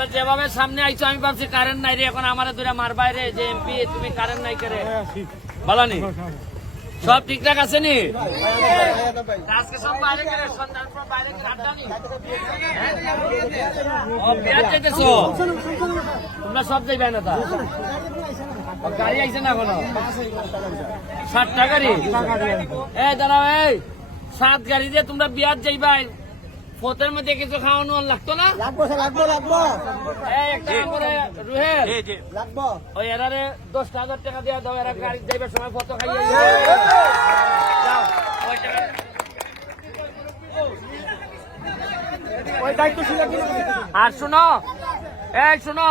তোমরা যেভাবে সামনে আইছো আমি ভাবছি কারেন্ট নাই রে, এখন আমার দুরা মার বাইরে যে এমপি তুমি কারেন্ট নাই করে বলানি সব ঠিকঠাক আছে নি? আজকে সব বাইরে করে সন্ধ্যার পর বাইরে করে আড্ডা নি? ও বিয়ার যেতেছো তোমরা সব যাইবে না তা? গাড়ি আইছে না কোনো 7টা গাড়ি? এই দাঁড়াও, এই 7 গাড়ি দিয়ে তোমরা বিয়ার যাইবাই, পথের মধ্যে কিছু খাওয়ানো লাগতো না? একটা করে রুহেল ওই এরারে 10,000 টাকা দিয়ে দাও, এরা গাড়ি যাইবার সময় ফটো খাইয়ে যাও। আর শোনো, এই শোনো,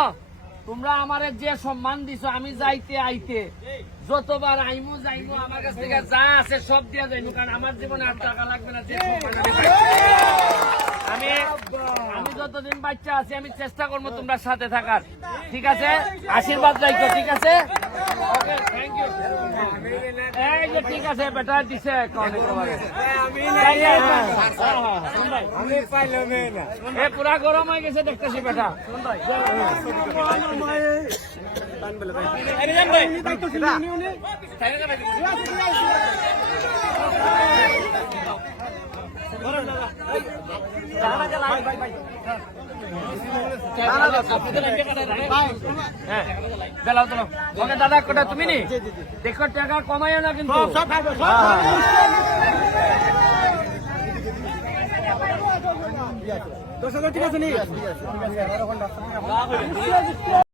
তোমরা আমারে যে সম্মান দিছো, আমি যাইতে আইতে যতবার আইমু যাইমু আমার কাছ থেকে যা আছে সব দিয়া যাইমু, কারণ আমার জীবনে আর টাকা লাগবে না। যে সম্মান আমি যতদিন বাচ্চা আছি আমি চেষ্টা করবো তোমরা সাথে থাকার, ঠিক আছে? আশীর্বাদ রাখো, ঠিক আছে? ওকে, থ্যাংক ইউ। এই যে ঠিক আছে, বেটা দিছে পুরা গরম হয়ে গেছে দেখতেছি বেটা। দাদা কোটা তুমি নি দেখো, টাকা কমাইও না কিন্তু। 10,000 ঠিক আছে নি?